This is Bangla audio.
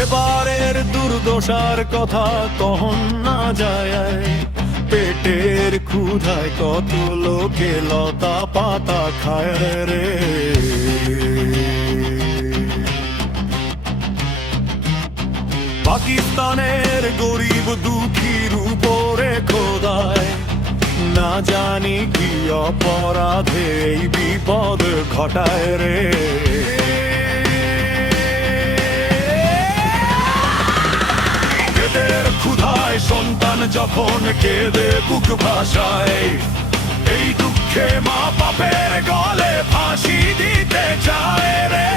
এবারের দুর্দশার কথা কহন না যায়, পেটের ক্ষুধায় কত লোকে লতা পাতা খায় রে। পাকিস্তানের গরিব দুঃখীর উপরে খোদায় না জানি কি অপরাধে এই বিপদ ঘটায় রে। ক্ষুধায় সন্তান যখন কেঁদে বুক ভাসায়, এই দুঃখে মা বাপের গলে ফাঁসি দিতে চায় রে।